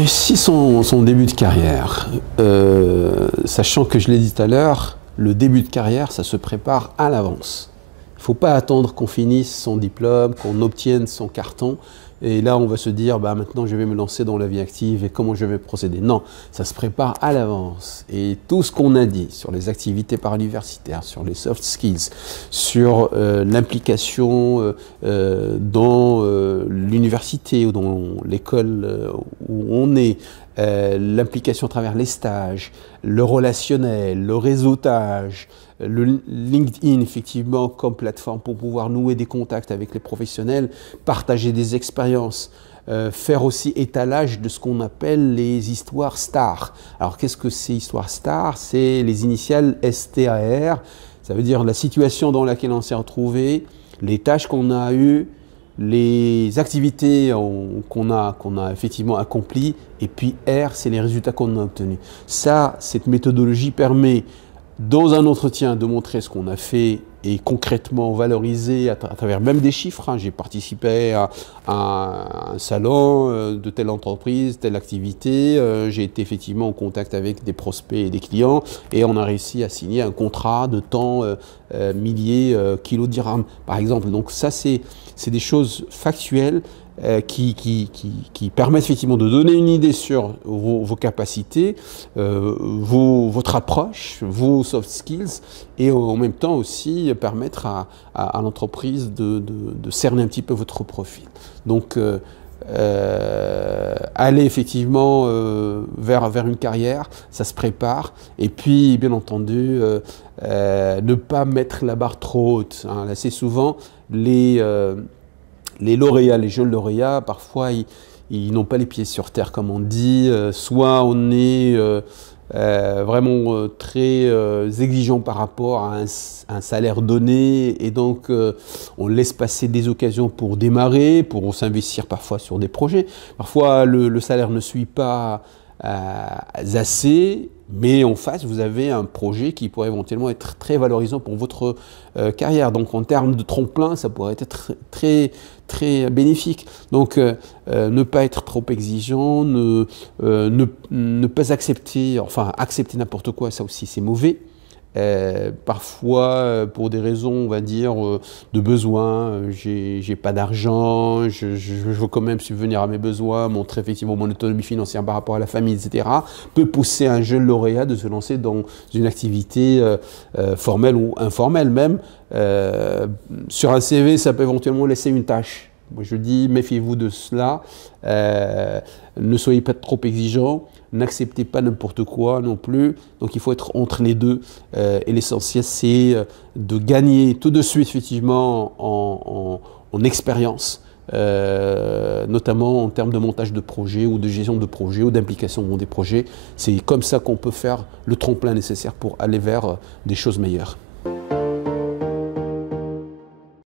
réussi son début de carrière, sachant que je l'ai dit tout à l'heure, le début de carrière, ça se prépare à l'avance. Il ne faut pas attendre qu'on finisse son diplôme, qu'on obtienne son carton, et là on va se dire, bah, maintenant je vais me lancer dans la vie active et comment je vais procéder. Non, ça se prépare à l'avance. Et tout ce qu'on a dit sur les activités paruniversitaires, sur les soft skills, sur l'implication dans l'université ou dans l'école où on est, l'implication à travers les stages, le relationnel, le réseautage, le LinkedIn, effectivement, comme plateforme pour pouvoir nouer des contacts avec les professionnels, partager des expériences, faire aussi étalage de ce qu'on appelle les histoires stars. Alors, qu'est-ce que c'est histoires stars? C'est les initiales STAR, ça veut dire la situation dans laquelle on s'est retrouvé, les tâches qu'on a eues, les activités qu'on a effectivement accomplies, et puis R, c'est les résultats qu'on a obtenus. Ça, cette méthodologie permet dans un entretien de montrer ce qu'on a fait et concrètement valoriser à travers même des chiffres. J'ai participé à un salon de telle entreprise, telle activité. J'ai été effectivement en contact avec des prospects et des clients et on a réussi à signer un contrat de tant milliers kilos de dirhams, par exemple. Donc ça, c'est des choses factuelles qui permettent effectivement de donner une idée sur vos capacités, votre approche, vos soft skills, et en même temps aussi permettre à l'entreprise de cerner un petit peu votre profil. Donc, aller effectivement vers une carrière, ça se prépare, et puis bien entendu, ne pas mettre la barre trop haute. Assez souvent, les lauréats, les jeunes lauréats, parfois, ils n'ont pas les pieds sur terre, comme on dit. Soit on est vraiment très exigeant par rapport à un salaire donné, et donc on laisse passer des occasions pour démarrer, pour s'investir parfois sur des projets. Parfois, le salaire ne suit pas assez, mais en face, vous avez un projet qui pourrait éventuellement être très valorisant pour votre carrière. Donc, en termes de tremplin, ça pourrait être très bénéfique. Donc, ne pas être trop exigeant, ne pas accepter, enfin, accepter n'importe quoi, ça aussi, c'est mauvais. Parfois, pour des raisons, on va dire, de besoin, j'ai pas d'argent, je veux quand même subvenir à mes besoins, montrer effectivement mon autonomie financière par rapport à la famille, etc., peut pousser un jeune lauréat de se lancer dans une activité formelle ou informelle même. Sur un CV, ça peut éventuellement laisser une tâche. Moi, je dis, méfiez-vous de cela, ne soyez pas trop exigeants. N'acceptez pas n'importe quoi non plus. Donc il faut être entre les deux. Et l'essentiel, c'est de gagner tout de suite, effectivement, en expérience, notamment en termes de montage de projets ou de gestion de projets ou d'implication dans des projets. C'est comme ça qu'on peut faire le tremplin nécessaire pour aller vers des choses meilleures.